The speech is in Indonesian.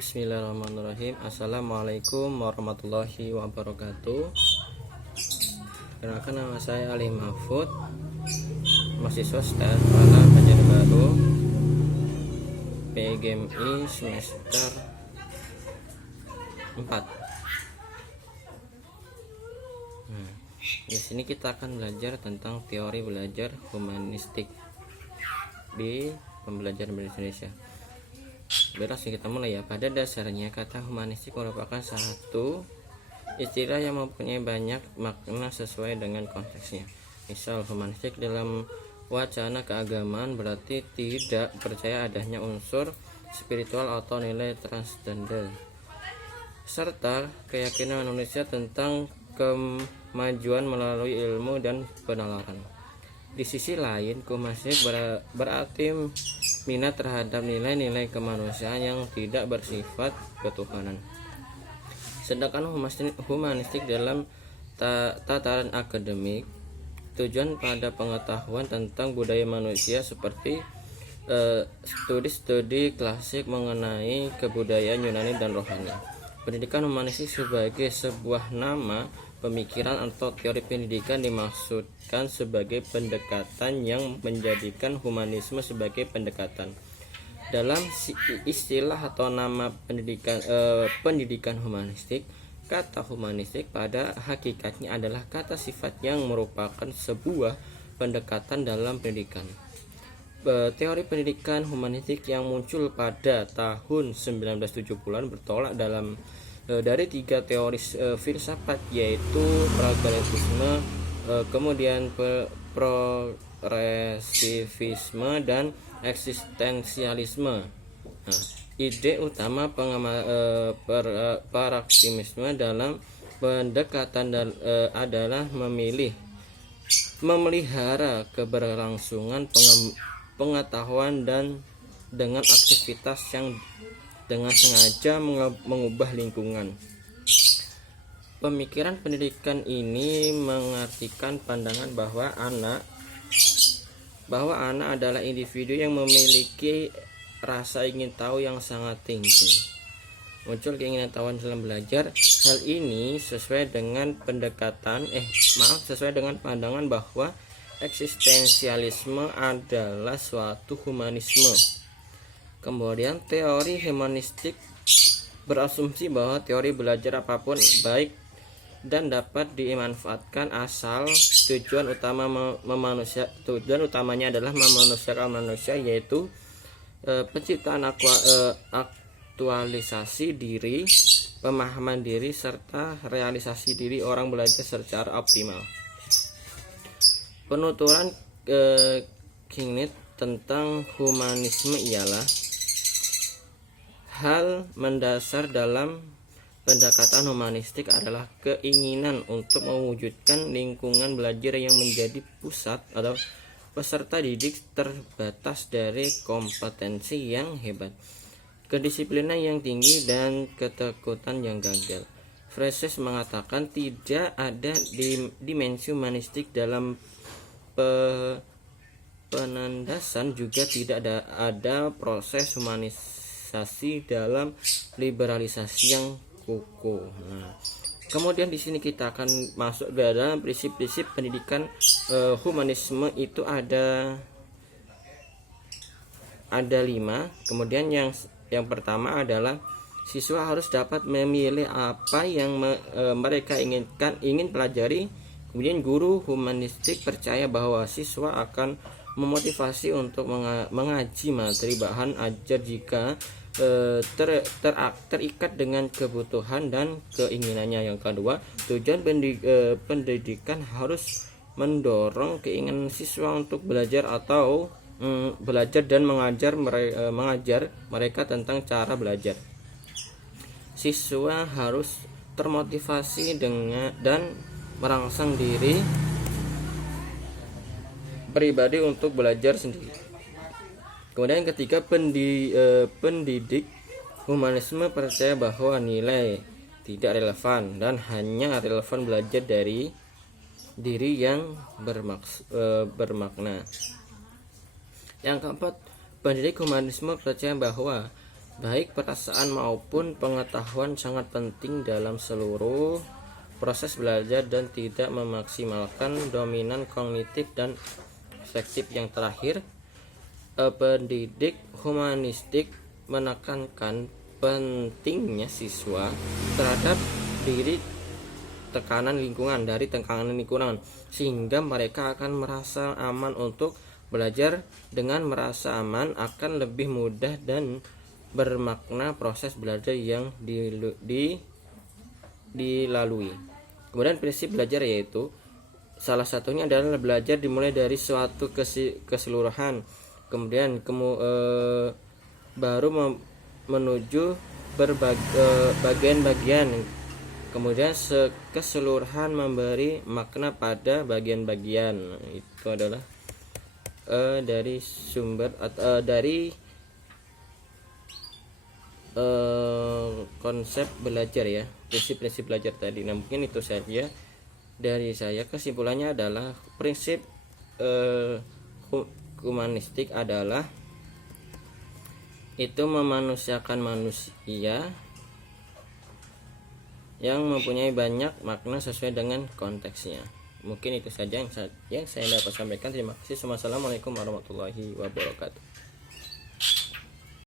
Bismillahirrahmanirrahim. Assalamualaikum warahmatullahi wabarakatuh. Kenalkan, nama saya Ali Mahfud, mahasiswa STAR pada Banjarbaru PGMI semester 4. Di sini kita akan belajar tentang teori belajar humanistik di pembelajaran bahasa Indonesia. Langsung kita mulai ya. Pada dasarnya kata humanistik merupakan satu istilah yang mempunyai banyak makna sesuai dengan konteksnya. Misal, humanistik dalam wacana keagamaan berarti tidak percaya adanya unsur spiritual atau nilai transcendental, serta keyakinan manusia tentang kemajuan melalui ilmu dan penalaran. Di sisi lain, humanistik berarti minat terhadap nilai-nilai kemanusiaan yang tidak bersifat ketuhanan. Sedangkan humanistik dalam tataran akademik tujuan pada pengetahuan tentang budaya manusia seperti studi-studi klasik mengenai kebudayaan Yunani dan rohani. Pendidikan humanistik sebagai sebuah nama pemikiran atau teori pendidikan dimaksudkan sebagai pendekatan yang menjadikan humanisme sebagai pendekatan. Dalam istilah atau nama pendidikan humanistik, kata humanistik pada hakikatnya adalah kata sifat yang merupakan sebuah pendekatan dalam pendidikan. Teori pendidikan humanistik yang muncul pada tahun 1970-an bertolak dari tiga teori filsafat, yaitu pragmatisme, kemudian progresivisme, dan eksistensialisme. Ide utama pragmatisme dalam pendekatan adalah memelihara keberlangsungan pengetahuan dan dengan aktivitas yang dengan sengaja mengubah lingkungan. Pemikiran pendidikan ini mengartikan pandangan bahwa anak adalah individu yang memiliki rasa ingin tahu yang sangat tinggi. Muncul keinginan tahu dalam belajar. Hal ini sesuai dengan pandangan bahwa eksistensialisme adalah suatu humanisme. Kemudian teori humanistik berasumsi bahwa teori belajar apapun baik dan dapat dimanfaatkan asal tujuan utamanya adalah memanusiakan manusia, yaitu penciptaan aktualisasi diri, pemahaman diri, serta realisasi diri orang belajar secara optimal. Penuturan Kingnet tentang humanisme ialah hal mendasar dalam pendekatan humanistik adalah keinginan untuk mewujudkan lingkungan belajar yang menjadi pusat atau peserta didik terbatas dari kompetensi yang hebat, kedisiplinan yang tinggi, dan ketakutan yang gagal. Freses mengatakan tidak ada dimensi humanistik dalam penandasan, juga tidak ada proses humanisasi dalam liberalisasi yang kukuh. Kemudian di sini kita akan masuk ke dalam prinsip-prinsip pendidikan humanisme. Itu ada 5. Kemudian yang pertama adalah siswa harus dapat memilih apa yang mereka ingin pelajari. Kemudian guru humanistik percaya bahwa siswa akan memotivasi untuk mengaji materi bahan ajar jika terikat dengan kebutuhan dan keinginannya. Yang kedua, tujuan pendidikan harus mendorong keinginan siswa untuk belajar dan mengajar mereka tentang cara belajar. Siswa harus termotivasi dan merangsang diri pribadi untuk belajar sendiri. Kemudian yang ketiga, pendidik humanisme percaya bahwa nilai tidak relevan dan hanya relevan belajar dari diri yang bermakna. Yang keempat, pendidik humanisme percaya bahwa baik perasaan maupun pengetahuan sangat penting dalam seluruh proses belajar dan tidak memaksimalkan dominan kognitif dan efektif. Yang terakhir, pendidik humanistik menekankan pentingnya siswa terhadap diri dari tekanan lingkungan sehingga mereka akan merasa aman untuk belajar. Dengan merasa aman akan lebih mudah dan bermakna proses belajar yang dilalui. Kemudian prinsip belajar yaitu salah satunya adalah belajar dimulai dari suatu keseluruhan, kemudian baru menuju bagian-bagian, kemudian keseluruhan memberi makna pada bagian-bagian. Itu adalah dari sumber dari konsep belajar ya, prinsip-prinsip belajar tadi. Nah, mungkin itu saja dari saya. Kesimpulannya adalah prinsip humanistik adalah itu memanusiakan manusia yang mempunyai banyak makna sesuai dengan konteksnya. Mungkin itu saja yang saya dapat sampaikan. Terima kasih. Wassalamualaikum warahmatullahi wabarakatuh.